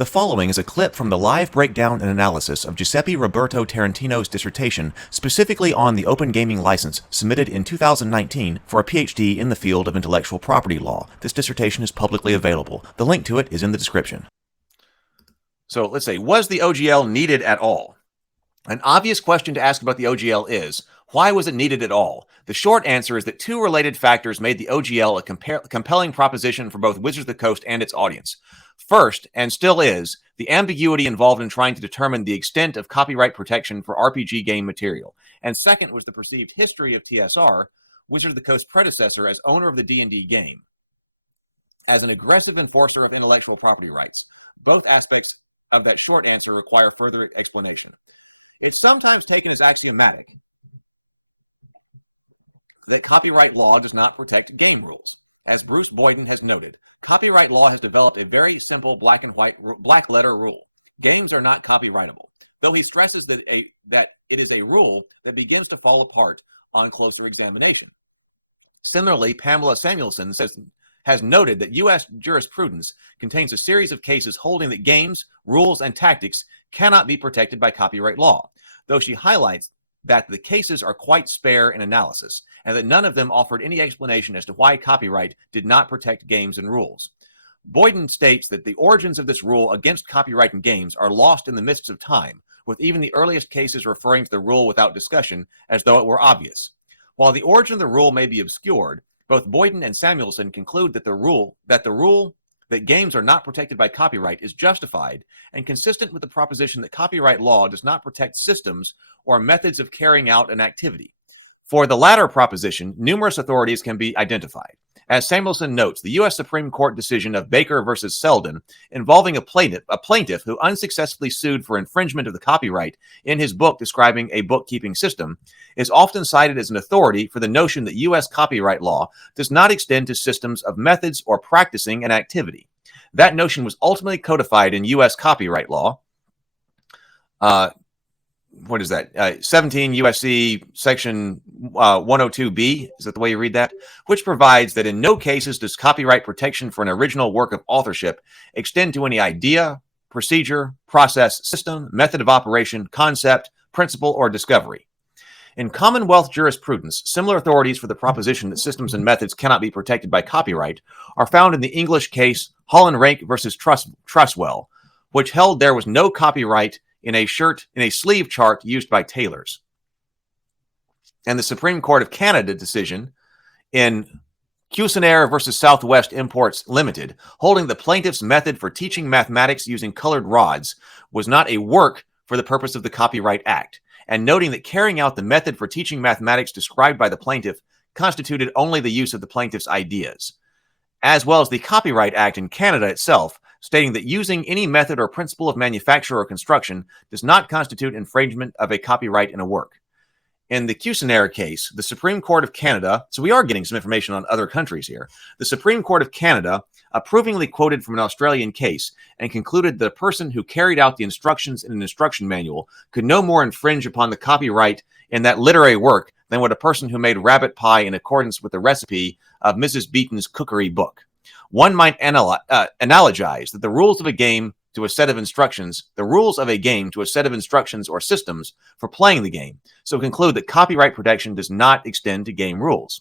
The following is a clip from the live breakdown and analysis of Giuseppe Roberto Tarantino's dissertation specifically on the Open Gaming License submitted in 2019 for a PhD in the field of intellectual property law. This dissertation is publicly available. The link to it is in the description. So let's say, was the OGL needed at all? An obvious question to ask about the OGL is, why was it needed at all? The short answer is that two related factors made the OGL a compelling proposition for both Wizards of the Coast and its audience. First, and still is, the ambiguity involved in trying to determine the extent of copyright protection for RPG game material. And second was the perceived history of TSR, Wizards of the Coast's predecessor as owner of the D&D game, as an aggressive enforcer of intellectual property rights. Both aspects of that short answer require further explanation. It's sometimes taken as axiomatic that copyright law does not protect game rules. As Bruce Boyden has noted, copyright law has developed a very simple black and white black letter rule. Games are not copyrightable, though he stresses that it is a rule that begins to fall apart on closer examination. Similarly, Pamela Samuelson has noted that U.S. jurisprudence contains a series of cases holding that games, rules, and tactics cannot be protected by copyright law, though she highlights that the cases are quite spare in analysis, and that none of them offered any explanation as to why copyright did not protect games and rules. Boyden states that the origins of this rule against copyright in games are lost in the mists of time, with even the earliest cases referring to the rule without discussion, as though it were obvious. While the origin of the rule may be obscured, both Boyden and Samuelson conclude that the rule that games are not protected by copyright is justified and consistent with the proposition that copyright law does not protect systems or methods of carrying out an activity. For the latter proposition, numerous authorities can be identified. As Samuelson notes, the U.S. Supreme Court decision of Baker versus Selden involving a plaintiff who unsuccessfully sued for infringement of the copyright in his book describing a bookkeeping system is often cited as an authority for the notion that U.S. copyright law does not extend to systems of methods or practicing an activity. That notion was ultimately codified in U.S. copyright law. 17 U.S.C. section 102B, is that the way you read that? Which provides that in no cases does copyright protection for an original work of authorship extend to any idea, procedure, process, system, method of operation, concept, principle, or discovery. In Commonwealth jurisprudence, similar authorities for the proposition that systems and methods cannot be protected by copyright are found in the English case Holland-Rank versus Truswell, which held there was no copyright in a sleeve chart used by tailors. And the Supreme Court of Canada decision in Cuisenaire versus Southwest Imports Limited, holding the plaintiff's method for teaching mathematics using colored rods was not a work for the purpose of the Copyright Act, and noting that carrying out the method for teaching mathematics described by the plaintiff constituted only the use of the plaintiff's ideas, as well as the Copyright Act in Canada itself, stating that using any method or principle of manufacture or construction does not constitute infringement of a copyright in a work. In the Cuisenaire case, the Supreme Court of Canada, so we are getting some information on other countries here, the Supreme Court of Canada approvingly quoted from an Australian case and concluded that a person who carried out the instructions in an instruction manual could no more infringe upon the copyright in that literary work than would a person who made rabbit pie in accordance with the recipe of Mrs. Beeton's cookery book. One might analogize that the rules of a game to a set of instructions or systems for playing the game, so conclude that copyright protection does not extend to game rules.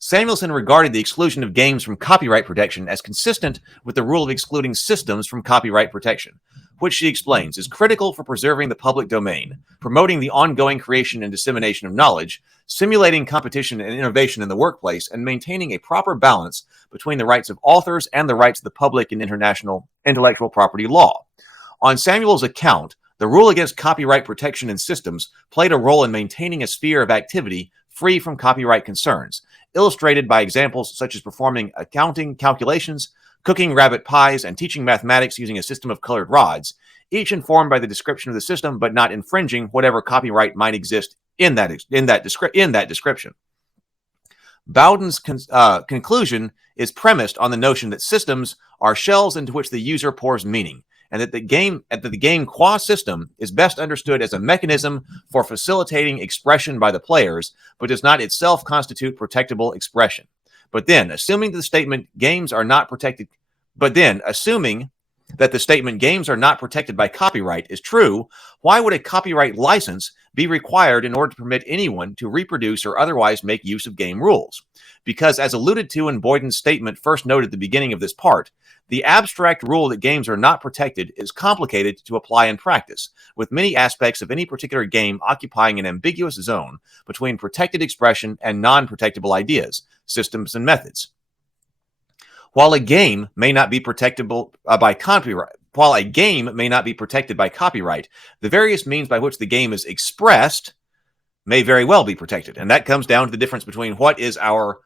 Samuelson regarded the exclusion of games from copyright protection as consistent with the rule of excluding systems from copyright protection, which she explains is critical for preserving the public domain, promoting the ongoing creation and dissemination of knowledge, simulating competition and innovation in the workplace, and maintaining a proper balance between the rights of authors and the rights of the public in international intellectual property law. On Samuel's account, the rule against copyright protection in systems played a role in maintaining a sphere of activity free from copyright concerns, illustrated by examples such as performing accounting calculations, cooking rabbit pies, and teaching mathematics using a system of colored rods, each informed by the description of the system but not infringing whatever copyright might exist in that description. Bowden's conclusion is premised on the notion that systems are shells into which the user pours meaning, and that the game qua system is best understood as a mechanism for facilitating expression by the players, but does not itself constitute protectable expression. But then, assuming the statement games are not protected, but then assuming that the statement games are not protected by copyright is true, why would a copyright license be required in order to permit anyone to reproduce or otherwise make use of game rules? Because as alluded to in Boyden's statement first noted at the beginning of this part, the abstract rule that games are not protected is complicated to apply in practice, with many aspects of any particular game occupying an ambiguous zone between protected expression and non-protectable ideas, systems, and methods. While a game may not be protectable by copyright, the various means by which the game is expressed may very well be protected. And that comes down to the difference between what is our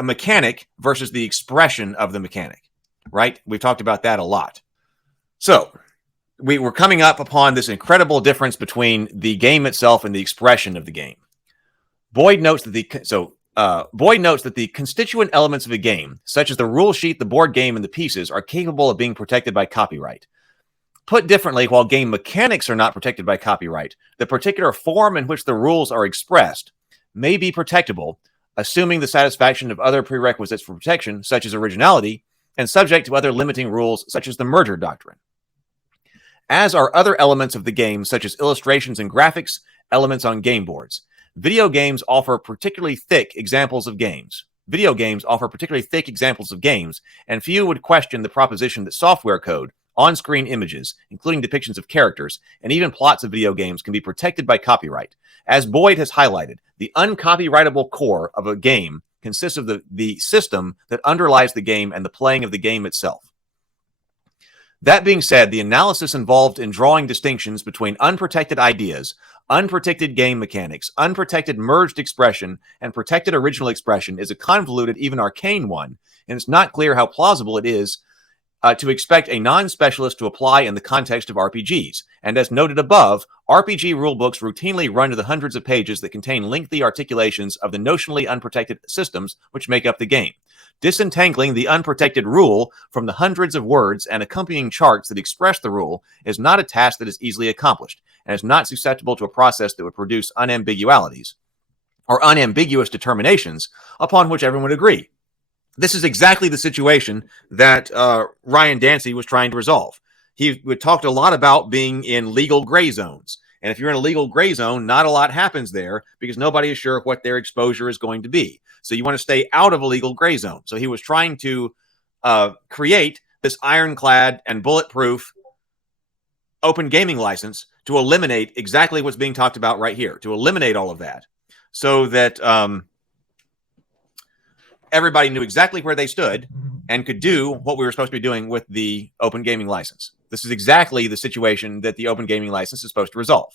mechanic versus the expression of the mechanic, right? We've talked about that a lot. So we were coming up upon this incredible difference between the game itself and the expression of the game. Boyd notes that the constituent elements of a game, such as the rule sheet, the board game, and the pieces, are capable of being protected by copyright. Put differently, while game mechanics are not protected by copyright, the particular form in which the rules are expressed may be protectable, assuming the satisfaction of other prerequisites for protection, such as originality, and subject to other limiting rules, such as the merger doctrine. As are other elements of the game, such as illustrations and graphics, elements on game boards. Video games offer particularly thick examples of games, and few would question the proposition that software code, on-screen images, including depictions of characters, and even plots of video games can be protected by copyright. As Boyd has highlighted, the uncopyrightable core of a game consists of the system that underlies the game and the playing of the game itself. That being said, the analysis involved in drawing distinctions between unprotected ideas, unprotected game mechanics, unprotected merged expression, and protected original expression is a convoluted, even arcane one, and it's not clear how plausible it is to expect a non-specialist to apply in the context of RPGs. And as noted above, RPG rulebooks routinely run to the hundreds of pages that contain lengthy articulations of the notionally unprotected systems which make up the game. Disentangling the unprotected rule from the hundreds of words and accompanying charts that express the rule is not a task that is easily accomplished, and is not susceptible to a process that would produce unambiguities or unambiguous determinations upon which everyone would agree. This is exactly the situation that Ryan Dancy was trying to resolve. He talked a lot about being in legal gray zones. And if you're in a legal gray zone, not a lot happens there because nobody is sure what their exposure is going to be. So you want to stay out of a legal gray zone. So he was trying to create this ironclad and bulletproof open gaming license to eliminate exactly what's being talked about right here, to eliminate all of that so that everybody knew exactly where they stood and could do what we were supposed to be doing with the open gaming license. This is exactly the situation that the open gaming license is supposed to resolve.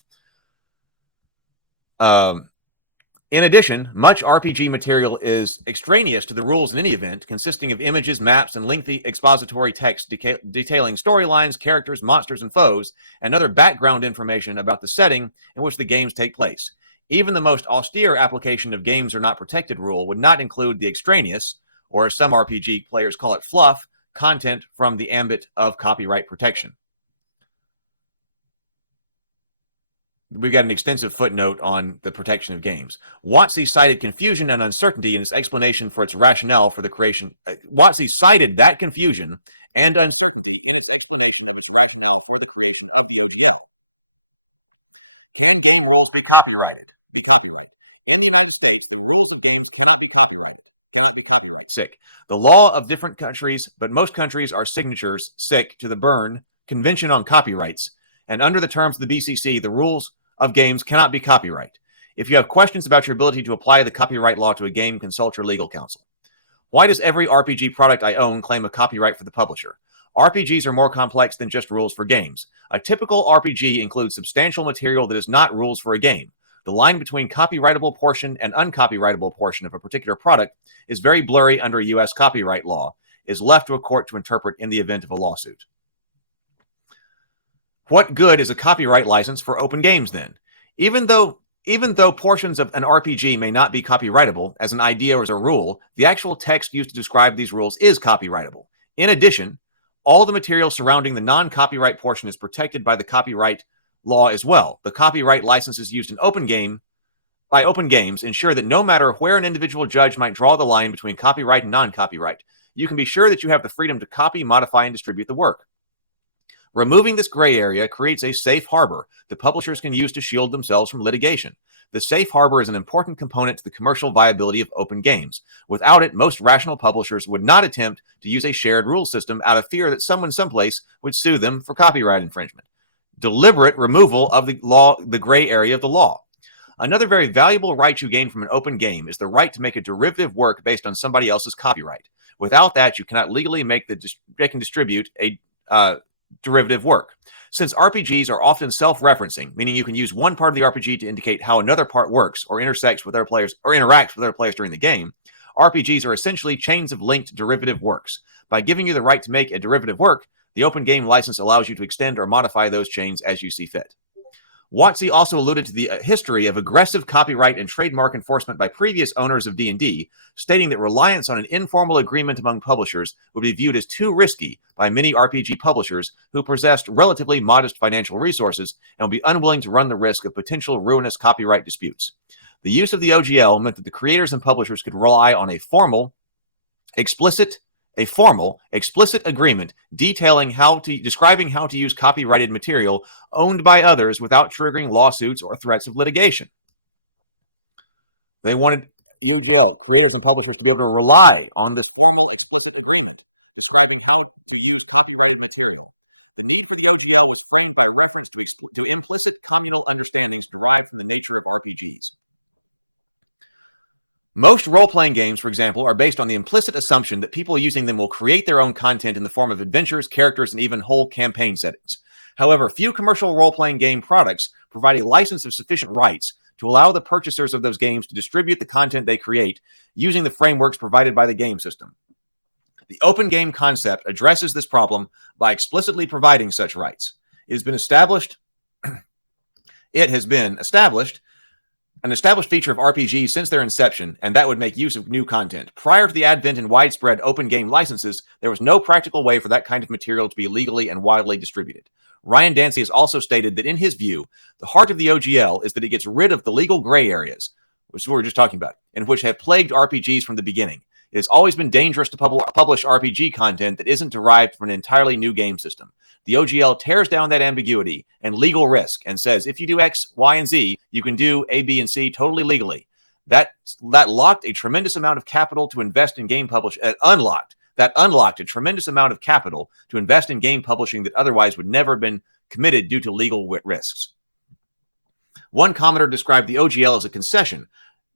In addition, much RPG material is extraneous to the rules in any event, consisting of images, maps, and lengthy expository text detailing storylines, characters, monsters, and foes, and other background information about the setting in which the games take place. Even the most austere application of games are not protected rule would not include the extraneous, or as some RPG players call it, fluff, content from the ambit of copyright protection. We've got an extensive footnote on the protection of games. WotC cited confusion and uncertainty in its explanation for its rationale for the creation. WotC cited that confusion and uncertainty in its explanation of its rationale for the creation of the OGL. Can game rules be copyrighted? In the United States, the rules of games cannot be copyrighted. The law of different countries, but most countries are signatures, to the Berne Convention on Copyrights, and under the terms of the BCC, the rules of games cannot be copyright. If you have questions about your ability to apply the copyright law to a game, consult your legal counsel. Why does every RPG product I own claim a copyright for the publisher? RPGs are more complex than just rules for games. A typical RPG includes substantial material that is not rules for a game. The line between copyrightable portion and uncopyrightable portion of a particular product is very blurry under U.S. copyright law, is left to a court to interpret in the event of a lawsuit. What good is a copyright license for open games then? Even though portions of an RPG may not be copyrightable as an idea or as a rule, the actual text used to describe these rules is copyrightable. In addition, all the material surrounding the non-copyright portion is protected by the copyright law as well. The copyright licenses used in open games ensure that no matter where an individual judge might draw the line between copyright and non-copyright, you can be sure that you have the freedom to copy, modify, and distribute the work. Removing this gray area creates a safe harbor that publishers can use to shield themselves from litigation. The safe harbor is an important component to the commercial viability of open games. Without it, most rational publishers would not attempt to use a shared rule system out of fear that someone someplace would sue them for copyright infringement. Deliberate removal of the gray area of the law. Another very valuable right you gain from an open game is the right to make a derivative work based on somebody else's copyright. Without that, you cannot legally make and distribute a derivative work. Since RPGs are often self-referencing, meaning you can use one part of the RPG to indicate how another part works or intersects with other players or interacts with other players during the game, RPGs are essentially chains of linked derivative works. By giving you the right to make a derivative work, the open game license allows you to extend or modify those chains as you see fit. WotC also alluded to the history of aggressive copyright and trademark enforcement by previous owners of D&D, stating that reliance on an informal agreement among publishers would be viewed as too risky by many RPG publishers who possessed relatively modest financial resources and would be unwilling to run the risk of potential ruinous copyright disputes. The use of the OGL meant that the creators and publishers could rely on a formal, explicit agreement describing how to use copyrighted material owned by others without triggering lawsuits or threats of litigation. They wanted OGL creators and publishers to be able to rely on this formal, explicit agreement describing how to use copyrighted material. The need for the OGL was framed by reference to implicit communal understandings derived from the nature of RPGs. Most role-playing games, for example, are based on the implicit assumption that people using them will create their own content in the form of adventures, characters, and even whole campaign settings. However, few commercial role-playing game products provide a license of sufficient rights to allow the purchasers of those games to distribute the content they create using the frameworks provided by the game system. The open game concept addresses this problem by explicitly providing such rights. It has been established an established feature of RPGs since their inception, and that would make use of new content. Prior to the advent and widespread open game licenses, there was no practical way for that kind of material to be legally and widely distributed. Ryan Dancy has also stated that in his view, the heart of the OGL is that it gets rid of the legal gray areas, which is what we were just talking about, and which have plagued RPGs from the beginning. It has always been dangerous to publish RPG content that isn't derived from an entirely new game system. The OGL tears down that ambiguity and legal risk and says, if you do X, Y, and Z, you can do A, B, and C totally legally. That unlocked a tremendous amount of capital to invest in game publishing. Unlocked a tremendous amount of capital to invest in game publishing that otherwise would never have been committed due to legal risks. One commenter described the OGL as a concession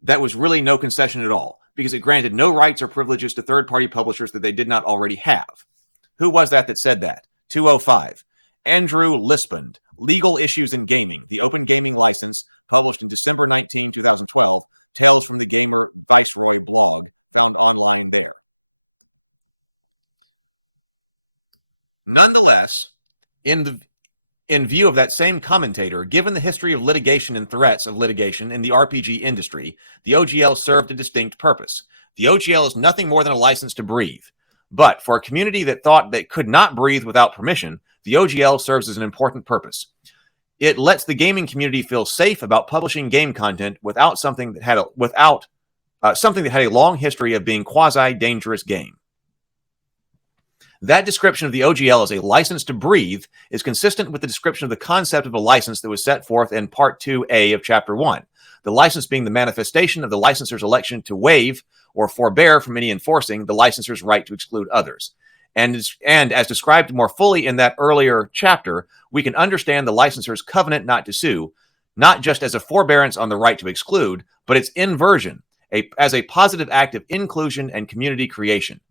that was really no concession at all, because it granted no rights or privileges to third-party publishers that they did not already have. Who was that said that? 205. Andrew Lispand, Legal Issues in Gaming, the Open Gaming License, published in December 19, 2012, Tales from the Gamer Viceroy blog, found online there. Nonetheless, in view of that same commentator, given the history of litigation and threats of litigation in the RPG industry, the OGL served a distinct purpose. The OGL is nothing more than a license to breathe. But for a community that thought they could not breathe without permission, the OGL serves as an important purpose. It lets the gaming community feel safe about publishing game content without something that had a long history of being quasi-dangerous game. That description of the OGL as a license to breathe is consistent with the description of the concept of a license that was set forth in Part 2A of Chapter 1, the license being the manifestation of the licensor's election to waive or forbear from any enforcing the licensor's right to exclude others. And as described more fully in that earlier chapter, we can understand the licensor's covenant not to sue, not just as a forbearance on the right to exclude, but its inversion, as a positive act of inclusion and community creation.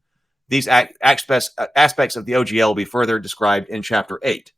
These aspects of the OGL will be further described in Chapter 8.